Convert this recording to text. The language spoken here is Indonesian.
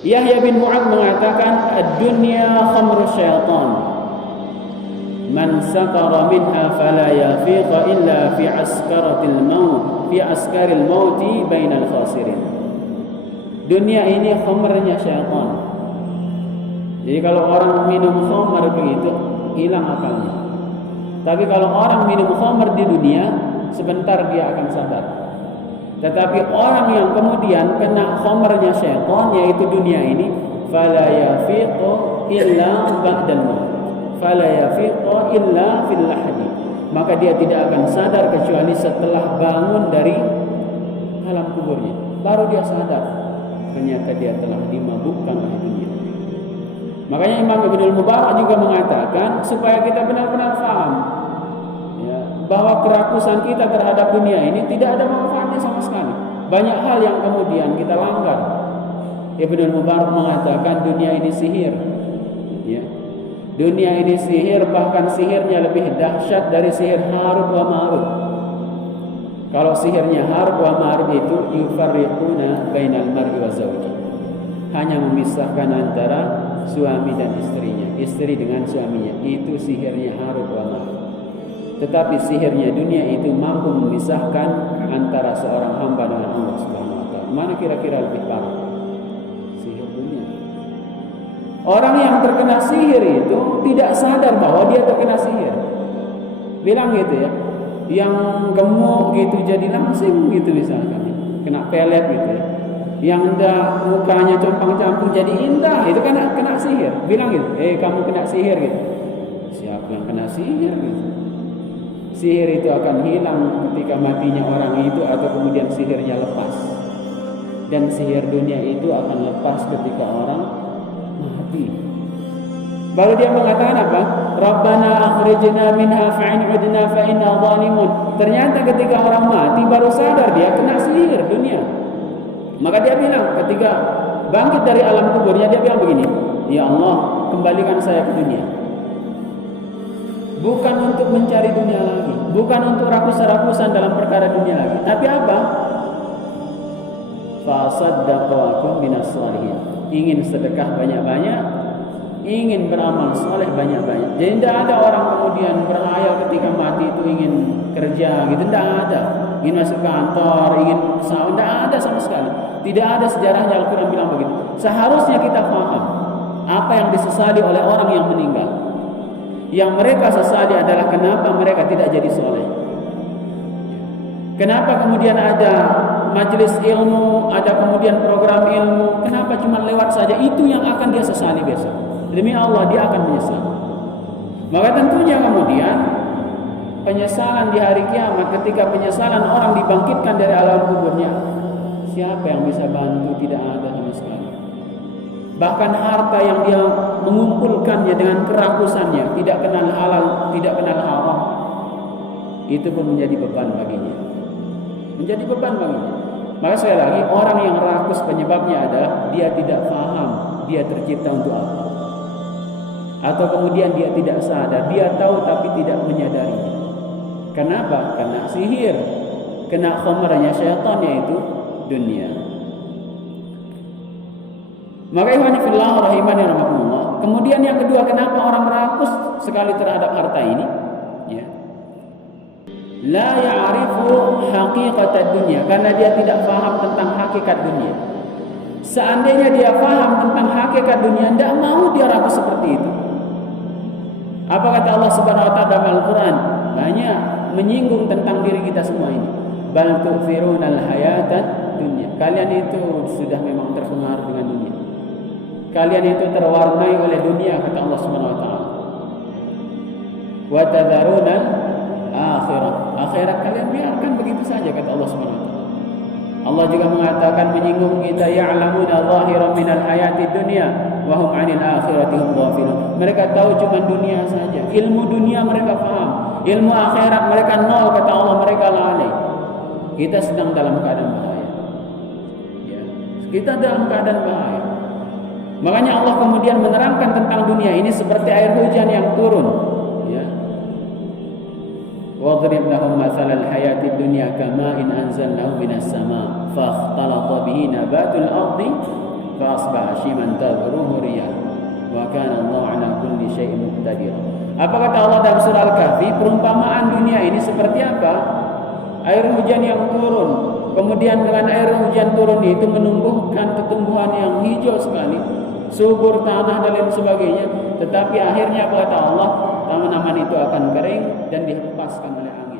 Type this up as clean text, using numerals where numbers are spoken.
Yahya bin Mu'adz mengatakan, "Ad-dunya khamru syaitan. Man sakara minha fala yafiqa illa fi askaril mauti bainal khasirin." Dunia ini khamrnya syaitan. Jadi kalau orang minum khamr begitu hilang akalnya. Tapi kalau orang minum khamr di dunia, sebentar dia akan sadar. Tetapi orang yang kemudian kena khamrnya syaitan, yaitu dunia ini, fala yafiqu illa ba'dal maut, fala yafiqu illa fil lahdi, maka dia tidak akan sadar kecuali setelah bangun dari alam kuburnya, baru dia sadar ternyata dia telah dimabukkan oleh dunia. Makanya Imam Ibnul Mubarak juga mengatakan supaya kita benar-benar paham bahwa kerakusan kita terhadap dunia ini tidak ada manfaatnya sama sekali. Banyak hal yang kemudian kita langgar. Ibnu Mubarak mengatakan dunia ini sihir. Ya. Dunia ini sihir, bahkan sihirnya lebih dahsyat dari sihir Harut wa Marut. Kalau sihirnya Harut wa Marut itu yufarriquna bainal mar'i wa zawji. Hanya memisahkan antara suami dan istrinya, istri dengan suaminya. Itu sihirnya Harut wa Marut. Tetapi sihirnya dunia itu mampu memisahkan antara seorang hamba dengan Allah Subhanahu wa taala. Mana kira-kira lebih parah? Sihir dunia. Orang yang terkena sihir itu tidak sadar bahwa dia terkena sihir. Bilang gitu ya. Yang gemuk gitu jadi langsing gitu misalkan. Kena pelet gitu ya. Yang dah mukanya compang-camping jadi indah, itu kan kena sihir. Bilang gitu, kamu kena sihir gitu. Siapa yang kena sihir gitu? Sihir itu akan hilang ketika matinya orang itu atau kemudian sihirnya lepas. Dan sihir dunia itu akan lepas ketika orang mati. Baru dia mengatakan apa? Rabbana akhrijna minha fa'in udna fa inna zalimun. Ternyata ketika orang mati baru sadar dia kena sihir dunia. Maka dia bilang ketika bangkit dari alam kuburnya, dia bilang begini, "Ya Allah, kembalikan saya ke dunia." Bukan untuk mencari dunia lagi, bukan untuk rakus-rakusan dalam perkara dunia lagi, tapi apa? Fasaddaqakum minas shalihin. Ingin sedekah banyak-banyak, ingin beramal soleh banyak-banyak. Jadi tidak ada orang kemudian berhayal ketika mati itu ingin kerja gitu, tidak ada. Ingin masuk kantor, ingin usaha, tidak ada sama sekali. Tidak ada sejarahnya Al-Quran bilang begitu. Seharusnya kita paham apa yang disesali oleh orang yang meninggal. Yang mereka sesali adalah kenapa mereka tidak jadi soleh. Kenapa kemudian ada majelis ilmu, ada kemudian program ilmu, kenapa cuma lewat saja, itu yang akan dia sesali besok. Demi Allah dia akan menyesal. Maka tentunya kemudian penyesalan di hari kiamat, ketika penyesalan orang dibangkitkan dari alam kuburnya, siapa yang bisa bantu? Tidak ada sama sekali. Bahkan harta yang dia mengumpulkannya dengan kerakusannya, tidak kenal halal, tidak kenal haram, itu pun menjadi beban baginya. Menjadi beban baginya. Maka sekali lagi, orang yang rakus penyebabnya adalah dia tidak paham dia tercipta untuk apa. Atau kemudian dia tidak sadar, dia tahu tapi tidak menyadarinya. Kenapa? Kena sihir, kena khamranya syaitan, yaitu dunia. Maka ikhwan fillah rahimani rahimakumullah. Kemudian yang kedua, kenapa orang rakus sekali terhadap harta ini? Ya. La ya'rifu haqiqatad dunya, karena dia tidak paham tentang hakikat dunia. Seandainya dia paham tentang hakikat dunia, tidak mau dia rakus seperti itu. Apa kata Allah Subhanahu wa taala dalam Al-Qur'an? Banyak menyinggung tentang diri kita semua ini. Bal tu'thirunal hayatad dunya. Kalian itu sudah memang terpengaruh dengan dunia. Kalian itu terwarnai oleh dunia, kata Allah Subhanahu wa taala. Wa tadharuna akhirah. Akhirat kalian biarkan begitu saja, kata Allah Subhanahu wa taala. Allah juga mengatakan menyinggung kita, ya'lamuna zahiran minal hayati dunya wa hum 'anil akhirati hum ghafilun. Mereka tahu cuma dunia saja. Ilmu dunia mereka paham, ilmu akhirat mereka nol, kata Allah, mereka lalai. Kita sedang dalam keadaan bahaya. Ya, kita dalam keadaan bahaya. Makanya Allah kemudian menerangkan tentang dunia ini seperti air hujan yang turun. Ya. Wadrib lahum mathalal hayatid dunya kama'in anzalnahu minas sama' fakhtalata bihi nabatul ardi fa asbaha hashiman tadhruhu riyah wa kana Allah ala kulli syai'in muqtadir. Apa kata Allah dalam surah Al-Kahfi? Perumpamaan dunia ini seperti apa? Air hujan yang turun, kemudian dengan air hujan turun itu menumbuhkan tumbuhan yang hijau sekali, subur tanah dan lain sebagainya. Tetapi akhirnya apa kata Allah? Tanaman itu akan kering dan dihempaskan oleh angin.